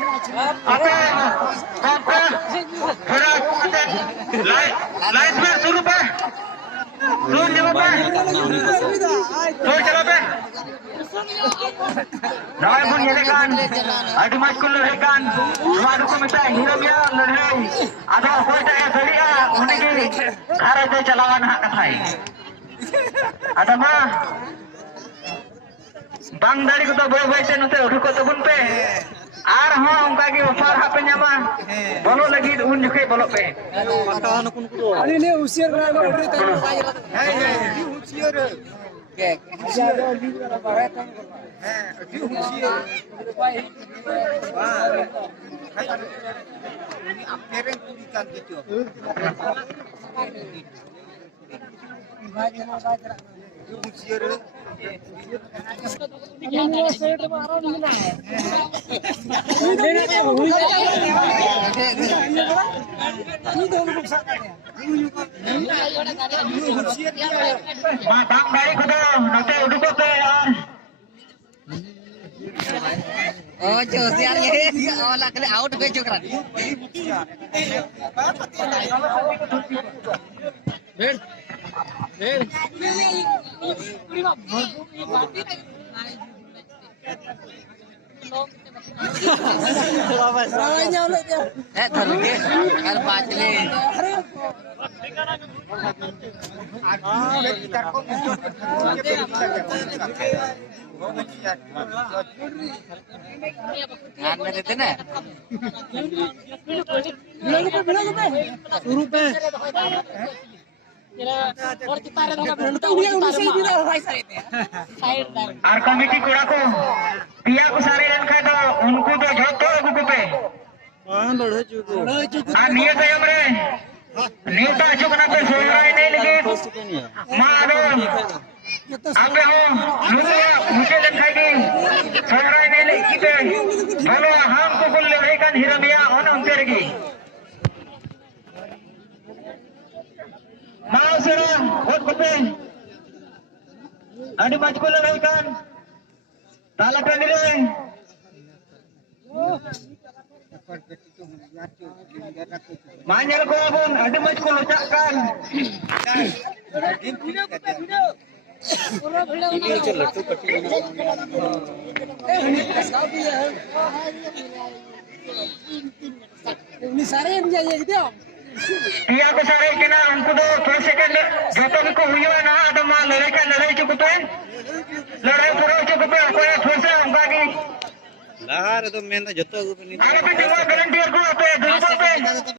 apa apa light में शुरू पे शुरू जब पे शुरू चलो पे नवाई pun jadi kan ada maskul lari kan baru ko minta hero dia lari ada koi tak jadi उन्हें की cara dia calawan hak katai ada mah bang dari ko to boy te note uduk ko tabun pe আর হ্যাঁ অঙ্কা কি offer হাপে নামা বলো লাগি উন জুকে বলো pay পাটান কোন কোন আরে নে উসিয়ার না অর্ডার তাই হ্যাঁ হ্যাঁ উসিয়ার কে উসিয়ার লিগ না বারে তাই হ্যাঁ উসিয়ার ভাই ini aperen kulikan gitu usiar ini set मारो नहीं ना लेने में हुई ये दोनों को साथ है bang dari ko do nanti uduk ko pe oh josiar ye ola kali out pe chokran ben ben पूरी बात भरपूर ये बात ही देते ना शुरू पे और कमिटी कोड़ा को पिया को सारे रन खा दो उनको तो झोंक दो को पे हां लड़े चुको आ नियत है हमरे नीता चुकना पे सोराय नहीं लगे मारो आगे हो लुनिया मुझे लखाई सोराय नहीं लगी पे बोलो हम को बोल ले कान हिरमिया own अंतरगी mau serang buat kopi ada maju lagi kan talakan diri manyal ko pun ada maju locakkan ini sare yang jadi gitu Iya ko sare kena unko do 2 second joto ko huyo na ada ma lड़ाई का लड़ाई चुक पे लड़ाई पूरा चुक पे कोई थोसे उनका की लहार तो मैं ना joto को नहीं आगे पे गारंटी को पे